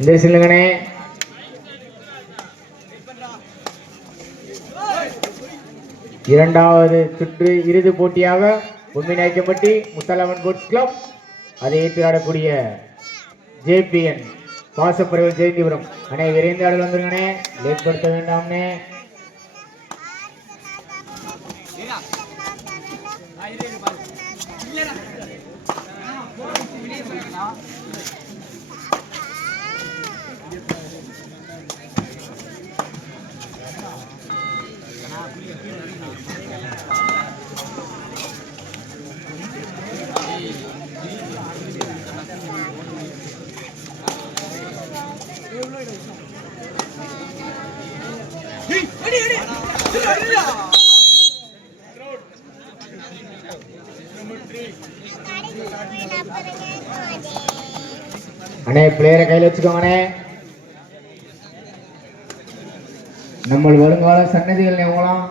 இந்த சொல்லுங்கண்ணே இரண்டாவது சுற்று இறுதி போட்டியாக பொம்மிநாயக்கம்பட்டி முத்தலவன் கோட்ஸ் கிளப் அதை ஏற்றி ஆடக்கூடிய ஜேபிஎன் பாசப்பறவை ஜெயந்திபுரம் அண்ணே விரைந்து ஆடல் வந்துருங்கண்ணே லேட் படுத்த வேண்டாம்ண்ணே அண்ணே பிளேயரை கையில் வச்சுக்கோங்கண்ணே நம்ம வருங்கால சன்னதிகள் எவ்வளோலாம்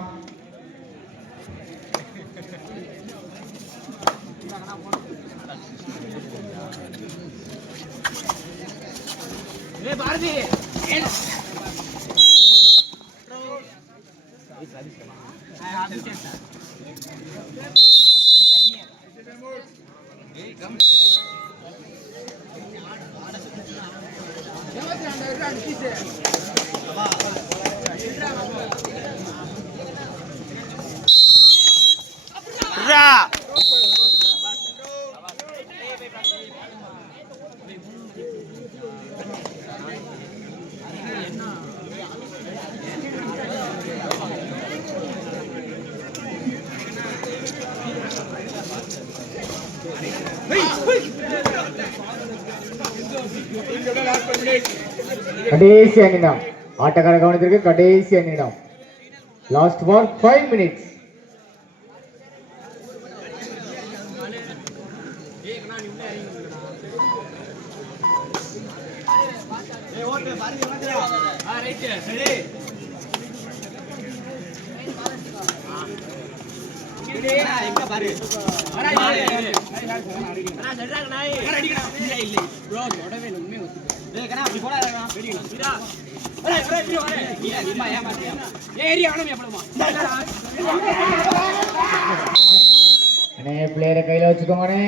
கடைசி அணிடம் ஆட்டக்கார கவனத்திற்கு கடைசி அணிடம் லாஸ்ட் ஃபார் ஃபைவ் மினிட்ஸ் சரி பிளேயரை கையில் வச்சுக்கோங்கண்ணே.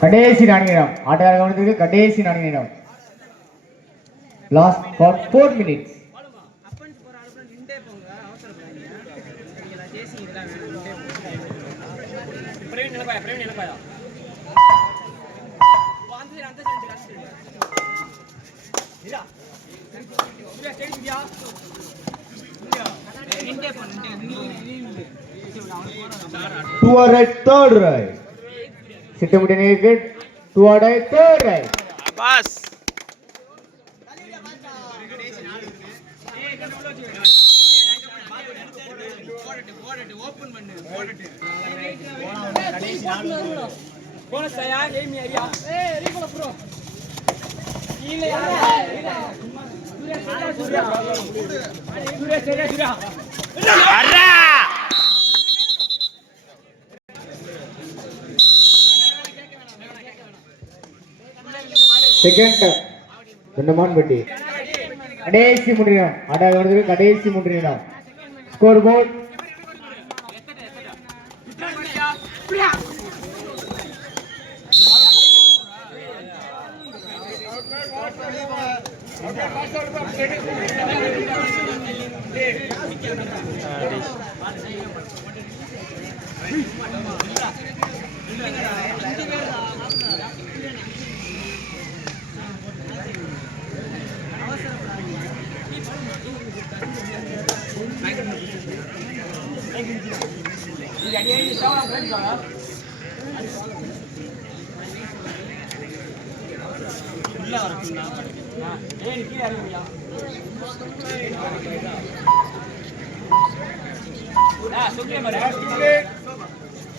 கடைசி நான்கிடம் ஆட்டக்கார கவனத்துக்கு கடைசி நான்கிடம் last for four minutes Two are red, right third right. நேருக்கு toward right third right pass bonus யார் ஏமி ஐயா ஏய் ரீகோல ப்ரோ இல்ல சூர்யா சூர்யா சூர்யா சூர்யா சூர்யா செகண்ட். ரெண்டுமான் பெட்டி கடைசி முன்னிடம் ஆட்டக்கார கவனத்திற்கு கடைசி முன்னிடம் ஸ்கோர் போர்ட்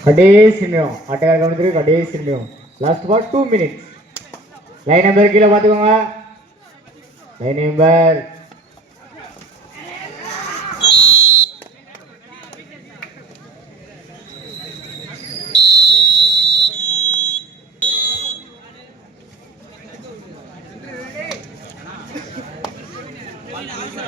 கடைசி நிமிடம். ஆட்டக்கார கவனத்திற்கு கடைசி நிமிடம். Last for two minutes line number கீழே பார்த்துக்கோங்க. லைன் நம்பர்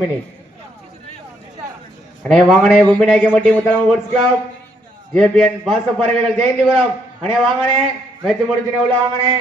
ஒன் மினிட் அண்ணே வாங்கண்ணே கும்பி நாய்க்கம்பட்டி முத்தலாம் ஸ்போர்ட்ஸ் கிளப் ஜேபிஎன் பாச பறவைகள் ஜெயந்திபுரம் அண்ணே வாங்கனே மேட்ச் முடிச்சுனே உள்ள வாங்கனே